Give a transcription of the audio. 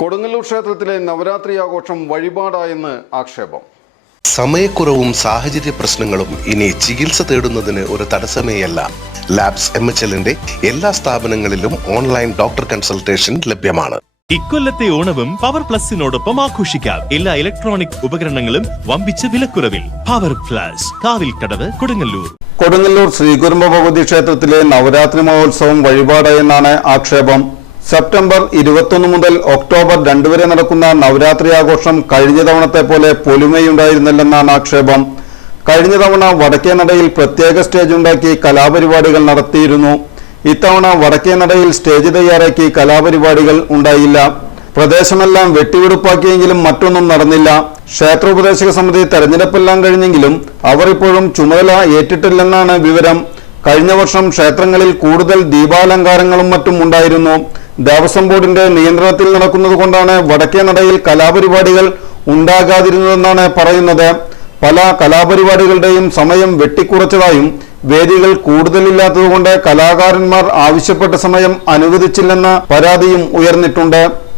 കൊടുങ്ങല്ലൂർ ക്ഷേത്രത്തിലെ നവരാത്രി ആഘോഷം വഴിപാടായെന്ന് ആക്ഷേപം. സമയക്കുറവും സാഹചര്യ പ്രശ്നങ്ങളും ഇനി ചികിത്സ തേടുന്നതിന് ഒരു തടസ്സമേയല്ല. ലാബ്സ് MHLന്റെ എല്ലാ സ്ഥാപനങ്ങളിലും ഓൺലൈൻ ഡോക്ടർ കൺസൾട്ടേഷൻ ലഭ്യമാണ്. ഇക്കൊല്ലത്തെ ഓണവും പവർ പ്ലസിനോടൊപ്പം ആഘോഷിക്കാം. എല്ലാ ഇലക്ട്രോണിക് ഉപകരണങ്ങളും വമ്പിച്ച വിലക്കുറവിൽ. Power plus, Kavilkadavu, Kodungallur. കൊടുങ്ങല്ലൂർ ശ്രീകുരുംബ ഭഗവതി ക്ഷേത്രത്തിലെ നവരാത്രി മഹോത്സവം വഴിപാടായെന്നാണ് ആക്ഷേപം. സെപ്റ്റംബർ 21 മുതൽ ഒക്ടോബർ 2 വരെ നടക്കുന്ന നവരാത്രി ആഘോഷം കഴിഞ്ഞ തവണത്തെ പോലെ പൊലിമയുണ്ടായിരുന്നില്ലെന്നാണ് ആക്ഷേപം. കഴിഞ്ഞ തവണ വടക്കേനടയിൽ പ്രത്യേക സ്റ്റേജ് ഉണ്ടാക്കി കലാപരിപാടികൾ നടത്തിയിരുന്നു. ഇത്തവണ വടക്കേനടയിൽ സ്റ്റേജ് തയ്യാറാക്കി കലാപരിപാടികൾ ഉണ്ടായില്ല. പ്രദേശമെല്ലാം വെട്ടിവെടുപ്പാക്കിയെങ്കിലും മറ്റൊന്നും നടന്നില്ല. ക്ഷേത്രോപദേശക സമിതി തെരഞ്ഞെടുപ്പെല്ലാം കഴിഞ്ഞെങ്കിലും അവർ ഇപ്പോഴും ചുമതല ഏറ്റിട്ടില്ലെന്നാണ് വിവരം. കഴിഞ്ഞ വർഷം ക്ഷേത്രങ്ങളിൽ കൂടുതൽ ദീപാലങ്കാരങ്ങളും മറ്റും ഉണ്ടായിരുന്നു. ദേവസ്വം ബോർഡിന്റെ നിയന്ത്രണത്തിൽ നടക്കുന്നതുകൊണ്ടാണ് വടക്കേനടയിൽ കലാപരിപാടികൾ ഉണ്ടാകാതിരുന്നതെന്നാണ് പറയുന്നത്. പല കലാപരിപാടികളുടെയും സമയം വെട്ടിക്കുറച്ചതായും വേദികൾ കൂടുതലില്ലാത്തതുകൊണ്ട് കലാകാരന്മാർ ആവശ്യപ്പെട്ട സമയം അനുവദിച്ചില്ലെന്ന പരാതിയും ഉയർന്നിട്ടുണ്ട്.